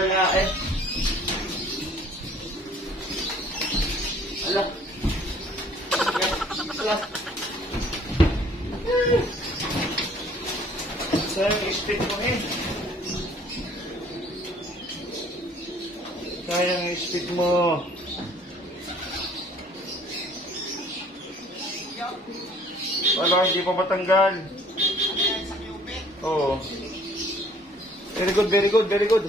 Lalaki. Ala. Ala. Saan yung speed mo eh? Sayang yung speed mo. Wala, hindi pa matanggal. Oo. Very good, very good, very good.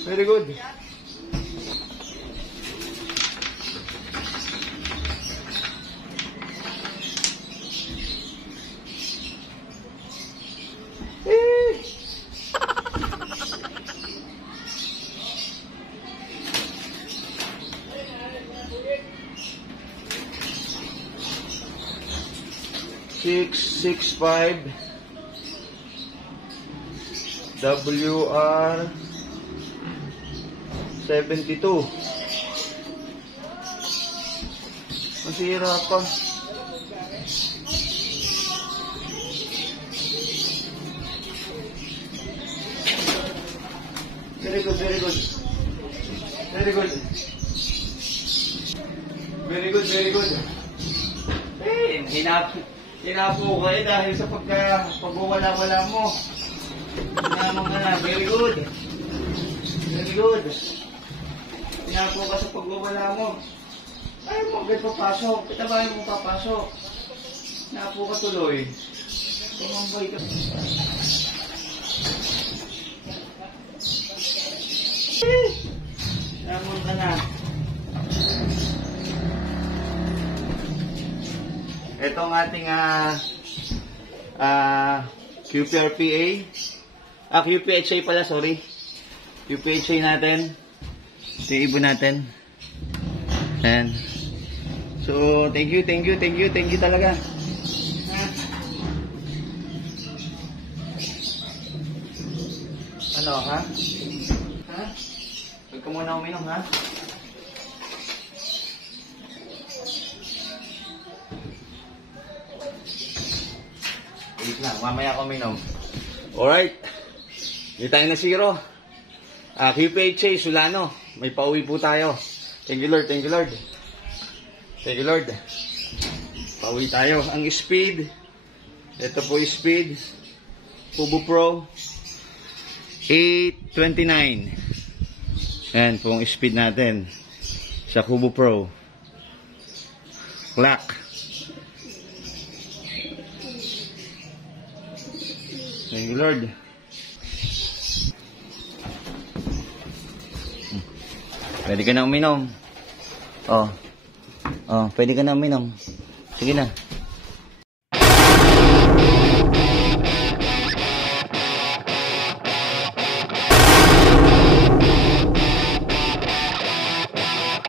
Very good. Six, 5 WR 72. Masira pa. Very good, very good. Very good. Very good, very good. Eh, hinapo kayo dahil sa pagwawala-wala mo. Hinamang ka na. Very good. Very good. Hinapo ka sa pagwawala mo. Ayaw mo agad papasok. Kita ba ayaw mo papasok? Hinapo ka tuloy. Tumambay ka. Hinamang ka na. Ito ang ating QPRPA. QPHA pala, sorry. QPHA natin. Ito yung ibon natin. Ayan. So, thank you talaga. Ano, ha? Ha? Huwag ka muna uminom, ha? Wait lang, mamaya ako uminom. Alright. Hindi tayo na zero. QPHA, Solano. May pauwi po tayo. Thank you, Lord. Thank you, Lord. Thank you, Lord. Pauwi tayo. Ang speed. Ito po yung speed. Fubu Pro. 829. Ayan po ang speed natin. Sa Fubu Pro. Clock. Thank you, Lord. Pwede ka na uminom. Oh, pwede ka na uminom. Sige na.